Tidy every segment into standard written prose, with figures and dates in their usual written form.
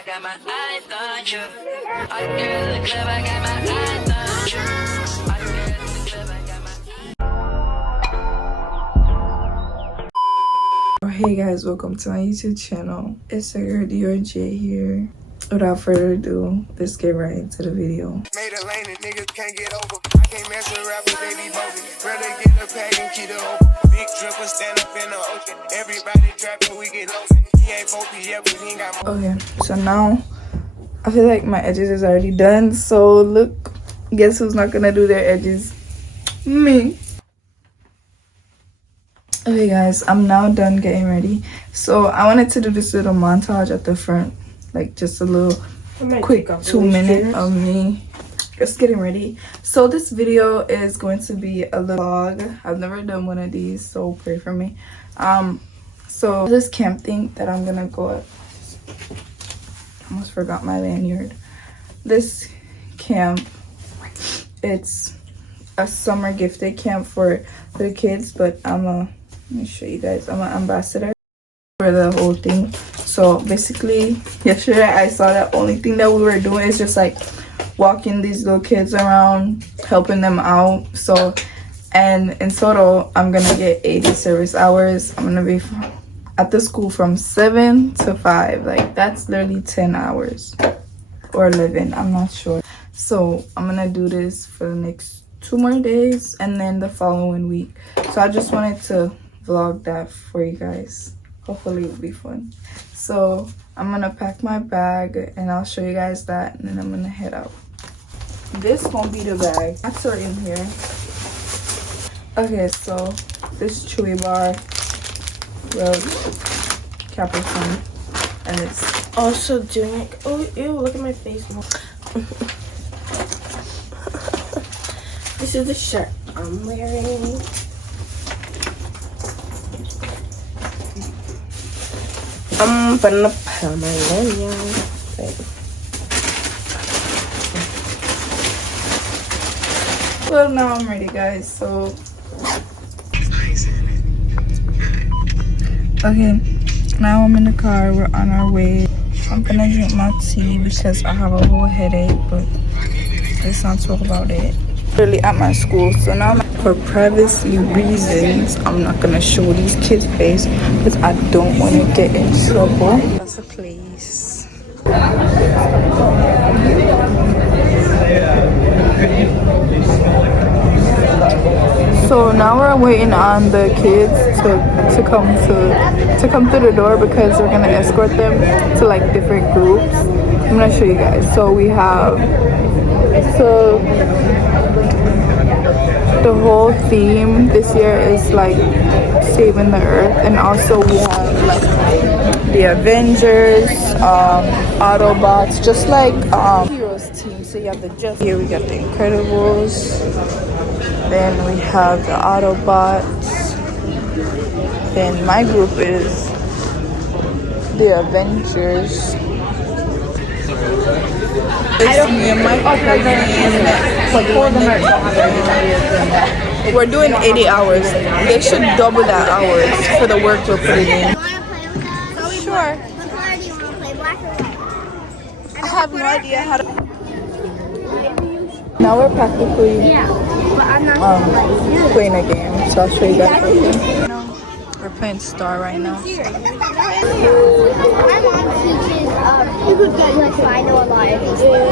I got my eyes on you. All the girls in the club, I got my eyes on you. All the girls in the club, I got my. Hey guys, welcome to my YouTube channel. It's your girl J here. Without further ado, let's get right into the video. Made a lane and niggas can't get over. I can't mess with rappers, they be bogus. Rather get a pack and keep it open. Big dripper stand up in the ocean. Everybody trapping, we get lost. He ain't 4P yet, but he ain't got more. Okay, so now I feel like my edges is already done. So look, guess who's not gonna do their edges? Me. Okay guys, I'm now done getting ready. So I wanted to do this little montage at the front, like just a little quick 2 minute of me just getting ready. So this video is going to be a little vlog. I've never done one of these, so pray for me. So this camp thing that I'm gonna go at, almost forgot my lanyard. This camp, it's a summer gifted camp for the kids, but let me show you guys, I'm an ambassador for the whole thing. So basically yesterday I saw that only thing that we were doing is just like walking these little kids around, helping them out. So, and in total I'm gonna get 80 service hours. I'm gonna be at the school from 7 to 5. Like that's literally 10 hours or 11, I'm not sure. So I'm gonna do this for the next 2 more days and then the following week. So I just wanted to vlog that for you guys. Hopefully it'll be fun. So I'm gonna pack my bag and I'll show you guys that, and then I'm gonna head out. This won't be the bag, that's already in here. Okay, so this chewy bar, Roach, Capricorn, and it's also doing, oh ew, look at my face. This is the shirt I'm wearing. I'm gonna put my lanyard. well, now I'm ready guys. So okay, now I'm in the car, we're on our way. I'm gonna drink my tea because I have a whole headache, but let's not talk about it. Really at my school, so now for privacy reasons I'm not gonna show these kids' face because I don't want to get in trouble. That's a place. So now we're waiting on the kids to come to the door because we're gonna escort them to like different groups. I'm gonna show you guys. So we have the whole theme this year is like saving the earth, and also we have like the Avengers, Autobots, just like heroes team. So you have the Just here, we got the Incredibles, then we have the Autobots, then my group is the Avengers. It's me and my cousin. We're doing 80 hours. They should double that hours for the work we're putting in. Sure. What color do you want to play, black or white? I have no idea how to. Now we're practically But I'm not playing a game, so I'll show you guys later. We're playing Star right now. My mom teaches like I know a lot of these things.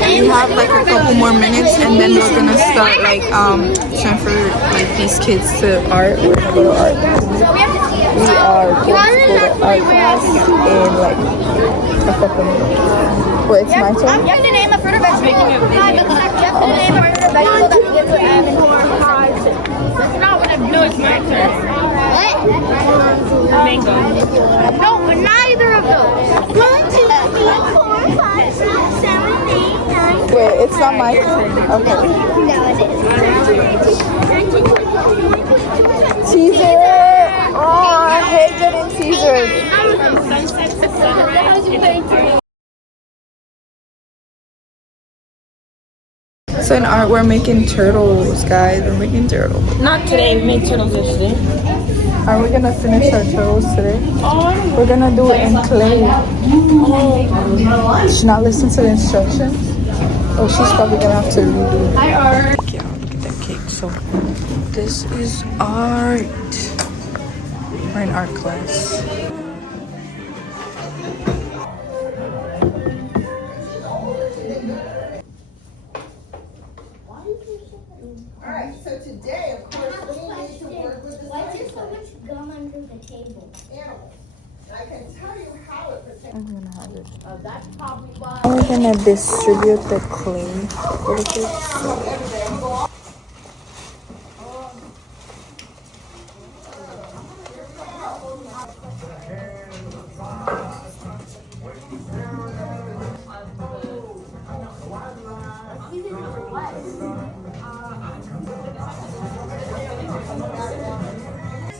We have like a couple more minutes and then we're gonna start like trying for like these kids to art. We're gonna go to art. We are going to go to art class in like a couple minutes. Wait, it's my turn? You have to name a fruit or vegetable. You have to name a fruit or vegetable that begins with M and No, it's my turn. What? Mango. No, neither of those. 1, 2, 3, 4, 5, 6, 7, 8, 9. Wait, it's not my turn? Okay. No, it is. Teaser! Oh, I hate getting teasers. Sunset to sunrise. So in art, we're making turtles, guys. We're making turtles. Not today, we made turtles yesterday. Are we gonna finish our turtles today? We're gonna do it in clay. Should not listen to the instructions. Oh, she's probably gonna have to redo. Hi, Art. Yeah, look at that cake. So, this is art. We're in art class. Alright, so today, of course, we need to work with the Why is there so much gum under the table? animals. And I can tell you how it protects. I'm gonna have it. We're gonna distribute the clay for the kids.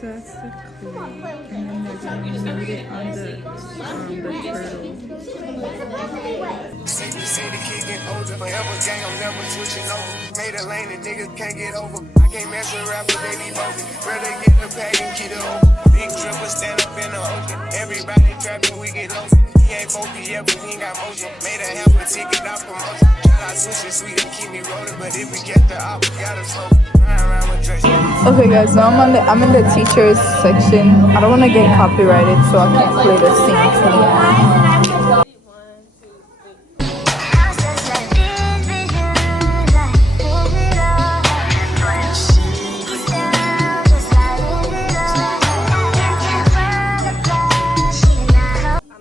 So that's the clay, and then they're gonna put it on the turtle. Say the kid get older, forever gang, I'm never switching over. Made a lane and niggas can't get over. I can't mess with rappers, they be bogus. Rather get the bag and keep it over. Big dripper stand up in the ocean. Everybody trapping, we get low. He ain't focused yet, but he ain't got motion. Made a half a ticket off promotion. Shout out Sushi Sweet and keep me rolling, but if we get the op, we gotta smoke. Okay guys, now I'm in the teachers section. I don't want to get copyrighted, so I can't play the same thing.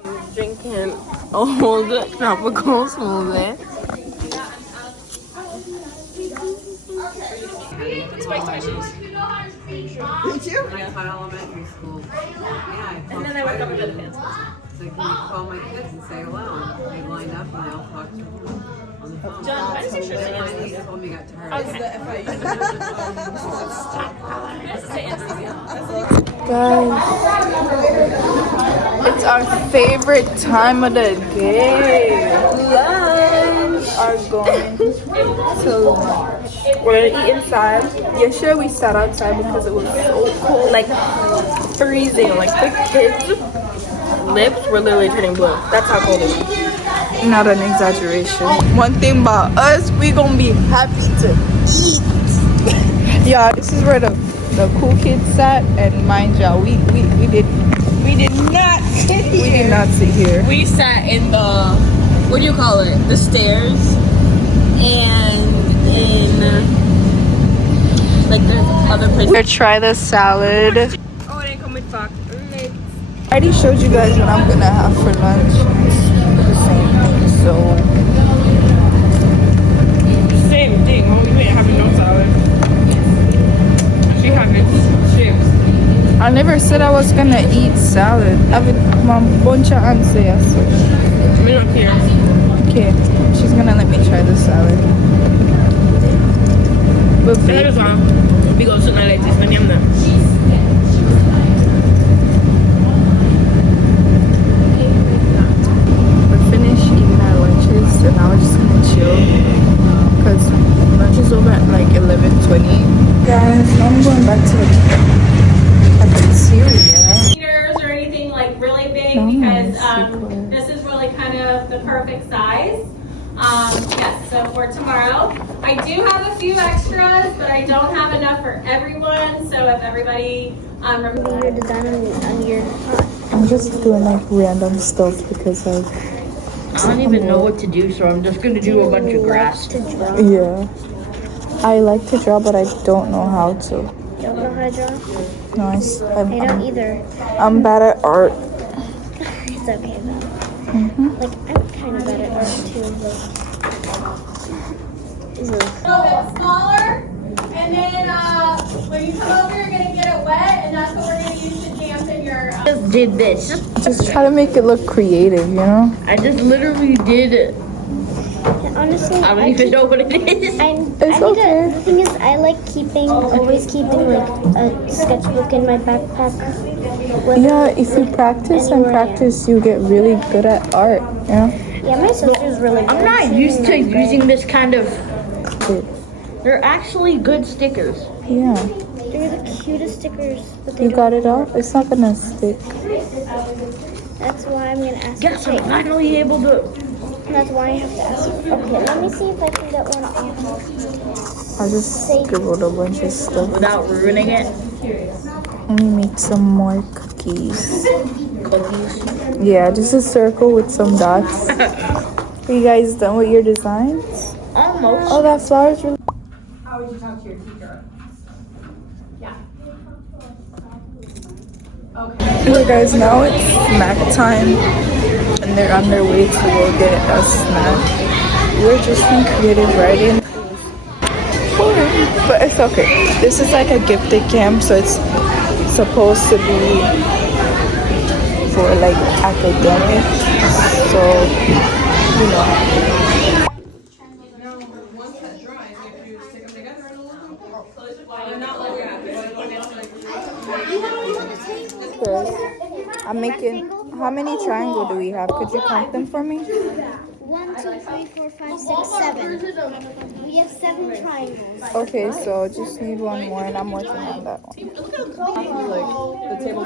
I'm drinking old tropical smoothie. Did you? When I taught elementary school. Yeah, and then I went up to the dance. So can you call my kids and say hello? And they lined up and they all talked to them on the phone. John, why does your shirt say Anthony? They told me he got tired. Guys, it's our favorite time of the day. Lunch. Are going to lunch. We're gonna eat inside. Yesterday we sat outside because it was so cold. Like freezing. Like the kids' lips were literally turning blue. That's how cold it was. Not an exaggeration. One thing about us, we gonna be happy to eat. Yeah, this is where the cool kids sat, and mind y'all, we did not sit here. We did not sit here. We sat in the, what do you call it? The stairs, and in like the other place. Here, try the salad. Oh, it didn't come with fuck. I already showed you guys what I'm gonna have for lunch. It's the same thing, so. Same thing, only we ain't having no salad. She having chips. I never said I was gonna eat salad. I would bunch of answer yes. We don't care. Okay, she's gonna let me try the salad. But That is all. We go something like this, but I'm not. we're finished eating our lunches, and now we're just gonna chill. Cause lunch is over at like 11:20. Guys, now I'm going back to the cafeteria. Meters or anything like really big because this is really kind of the perfect size. Yes, so for tomorrow, I do have a few extras, but I don't have enough for everyone. So if everybody Your design on your I'm just doing like random stuff because I don't even know what to do, so I'm just gonna do a bunch of grass. to draw. yeah. I like to draw, but I don't know how to. Don't know how to draw? No, I don't either. I'm bad at art. It's okay though. Like I'm kind of bad at art too. a little bit smaller, and then when you come over, you're gonna get it wet, and that's what we're gonna use to dampen your. Just did this. Just try to make it look creative, you know? I just literally did. Honestly, I don't even know what it is. It's okay. The thing is, I like always keeping like a sketchbook in my backpack. Yeah, if you practice and practice, you get really good at art, yeah? Yeah, my sister's really good. I'm not used to using this kind of. They're actually good stickers. Yeah. They're the cutest stickers, but they You don't. got it out? It's not gonna stick. That's why I'm gonna ask. Yes, I'm finally able to. That's why I have to ask. Okay, let me see if I can get one off. I just scribbled a bunch of stuff. Without ruining it. Let me make some more cookies. Cookies. Yeah, just a circle with some dots. Are you guys done with your designs? Almost. Oh, that flower's really... How would you talk to your teacher? Okay guys, now it's snack time and they're on their way to go get a snack. We're just in creative writing. But it's okay. This is like a gifted camp, so it's supposed to be for like academics. So, you know. Once that dries, you have to stick them together in a little bit. I'm making, how many triangles do we have? Could you count them for me? 1, 2, 3, 4, 5, 6, 7. We have 7 triangles. Okay, so just need one more and I'm working on that one. The table.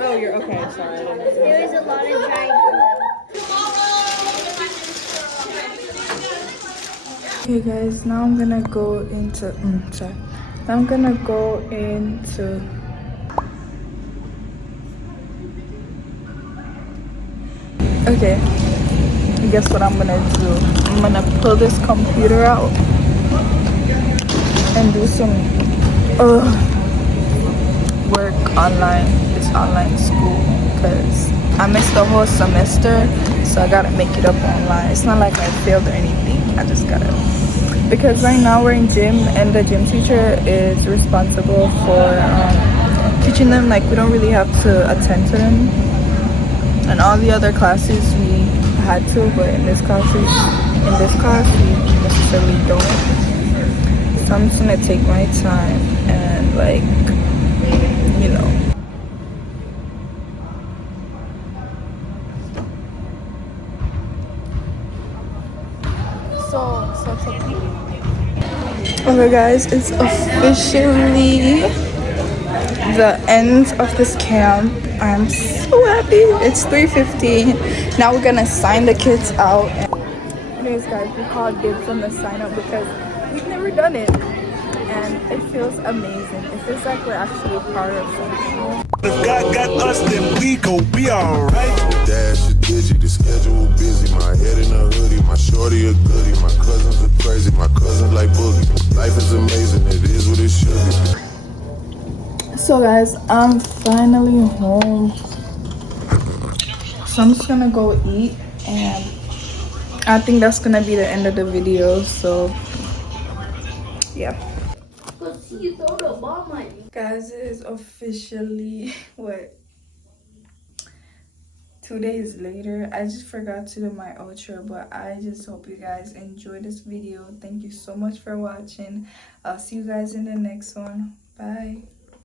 Oh, you're okay. Sorry. There is a lot of dry Okay guys, now I'm gonna go into, Now I'm gonna go into, okay, guess what I'm gonna do? I'm gonna pull this computer out and do some work online. It's online school because I missed the whole semester, so I gotta make it up online. It's not like I failed or anything. I just gotta, because right now we're in gym and the gym teacher is responsible for teaching them. Like, we don't really have to attend to them. And all the other classes we had to, but in this class we necessarily don't. So I'm just gonna take my time and, like, you know. Okay guys, it's officially the end of this camp. I'm so happy. It's 3:15. Now we're gonna sign the kids out. Anyways guys, we called dibs on the sign up because we've never done it. And it feels amazing. It feels like we're actually part of something. If God got us, then we gon' be alright. Dash is digi, the schedule busy. My head in a hoodie, my shorty a goodie. My cousins are crazy, my cousins like boogie. Life is amazing, it is what it should be. So guys, I'm finally home. So I'm just gonna go eat, and I think that's gonna be the end of the video. So yeah. Guys, it is officially what, 2 days later. I just forgot to do my outro, but I just hope you guys enjoyed this video. Thank you so much for watching. I'll see you guys in the next one. Bye.